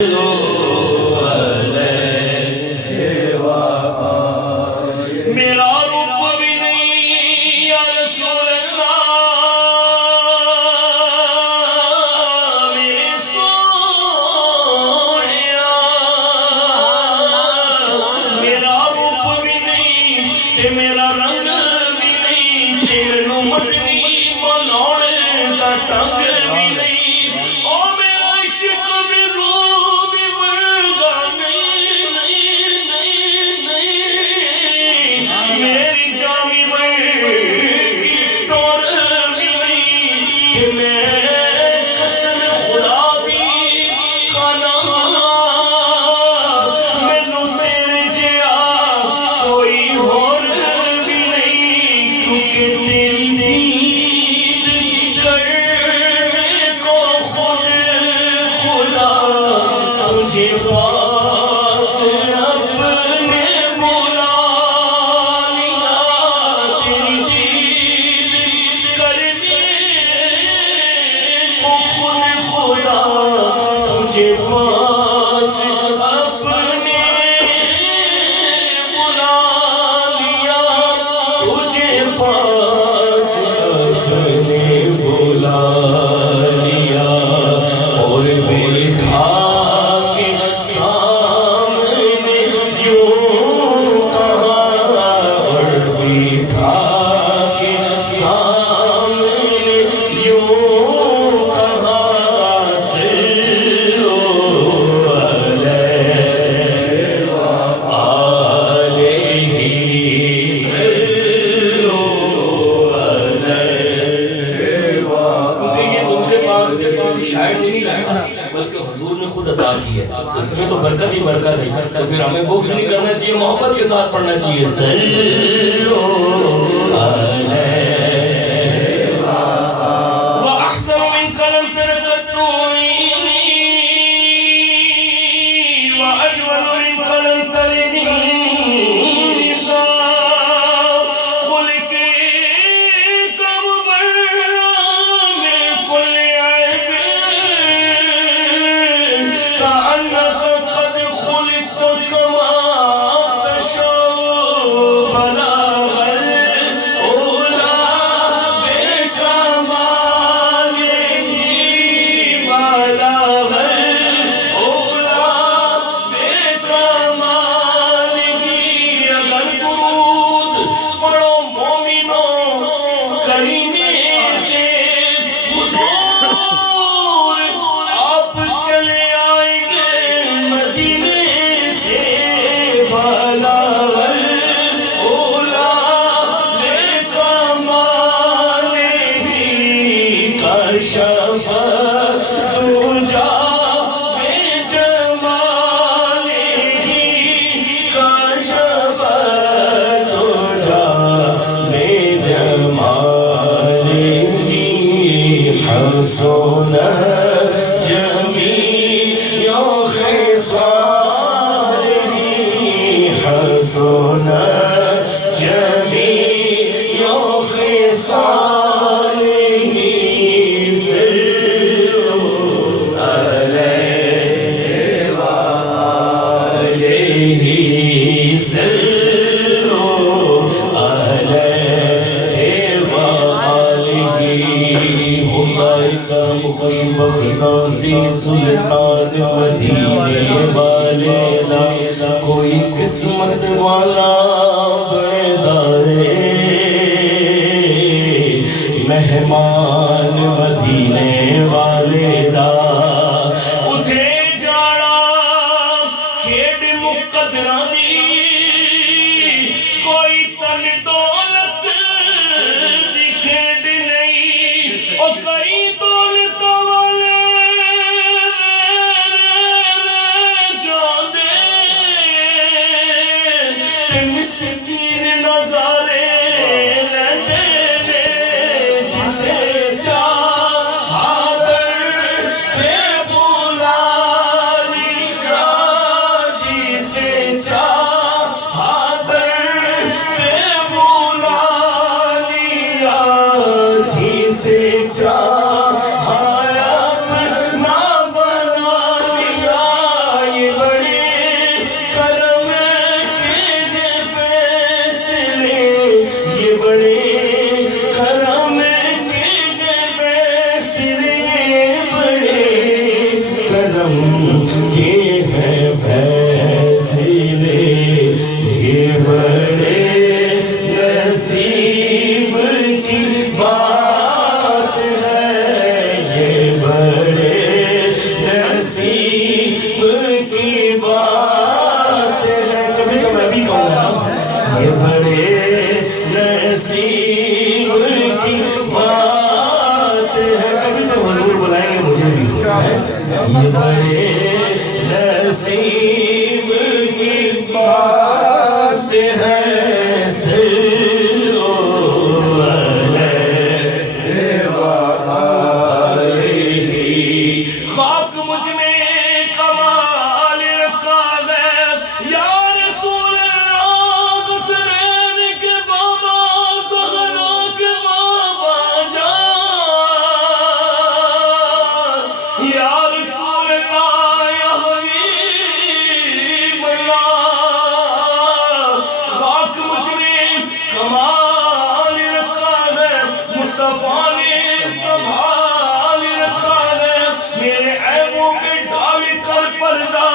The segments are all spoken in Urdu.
میرا روپ بھی نہیں یا رسول اللہ میرے سونیا، میرا روپ بھی نہیں تے میرا رنگ بھی نہیں، تیرے نو مٹنی بنانے دا ٹنگ بھی نہیں، او میرا عشق بھی روح بھی ورگا نہیں نہیں نہیں، میری جامی بڑی ٹور بھی نہیں کہ میں قسم خدا بھی کھانا مینوں تیرے جیا کوئی اور بھی نہیں، کیونکہ تیری دید کرنے کو خود خدا تجھے پاس اپنے بلا لیا، تیری دید کرنے کو خود خدا تجھے پاس اپنے بلا لیا، تجھے پاس اپنے بلا لیا، اور بیٹھا کے سامنے یوں کہا، اور بیٹھا کے سامنے یوں کہا، سلو علیہ سلو علیہ، کیونکہ یہ تمہارے پاک کسی شاعر نے نہیں لکھا بلکہ حضور نے خود عطا کی ہے، تو اس میں تو برکت ہی برکت ہے، تو پھر ہمیں بغض نہیں کرنا چاہیے، محبت کے ساتھ پڑھنا چاہیے، سلو علیہ وَأَحْسَنُ مِنْكَ لَمْ تَرَ قَطُّ عَيْنِي وَأَجْمَلُ مِنْكَ لَمْ تَلِدِ النِّسَاءُ، خُلِقْتَ مُبَرَّأً مِنْ كُلِّ عَيْبٍ كَأَنَّكَ قَدْ خُلِقْتَ كَمَا تَشَاءُ، بَلَغَ الْعُلَا بِكَمَالِهِ، بَلَغَ الْعُلَا بِكَمَالِهِ، اگر درود پڑھو مومنوں کریمے سے حضور آپ چلے آئیں گے مدینے سے، بَلَغَ الْعُلَا بِكَمَالِهِ، کشف الدجا بجمالہ، کشف الدجا بجمالہ، حسن جمیع خصالہ، حسن جمیع خصالہ، سلو علیہ وآلہ، سلو علیہ وآلہ، خدائے کرم خوش بختان دی سلطان مدینے والے دا، کوئی قسمت والا بڑے دارے، مہمان مدینے والے دا، اٹھے جاڑا کھیڑ مقدرہ دی، کوئی تن دولت دی کھیڑ نہیں، او کئی دولت والے جاندے، تے مصر کے ہیں فیصلے، یہ بڑے نصیب کی بات ہے، یہ بڑے نصیب کی بات ہے۔ کبھی تو میں بھی کہوں گا یہ بڑے نصیب کی بات ہے، کبھی تو حضور بلائیں گے مجھے بھی، یہ بڑے نصیب کی بات ہے۔ صلو علیہ وآلہ۔ خاک مجھ میں کمال رکھا ہے یا رسول اللہ، حسنین کے بابا، زہرا کے بابا جان، یا رسول اللہ یا حبیب اللہ، خاک مجھ میں کمال رکھا ہے، مصطفیٰ نے سنبھال رکھا ہے، میرے عیبوں پہ ڈال کر پردہ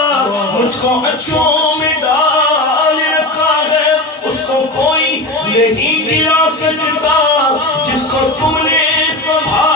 مجھ کو اچھوں میں ڈال رکھا ہے، اس کو کوئی نہیں گرا سکتا جس کو تم نے سنبھال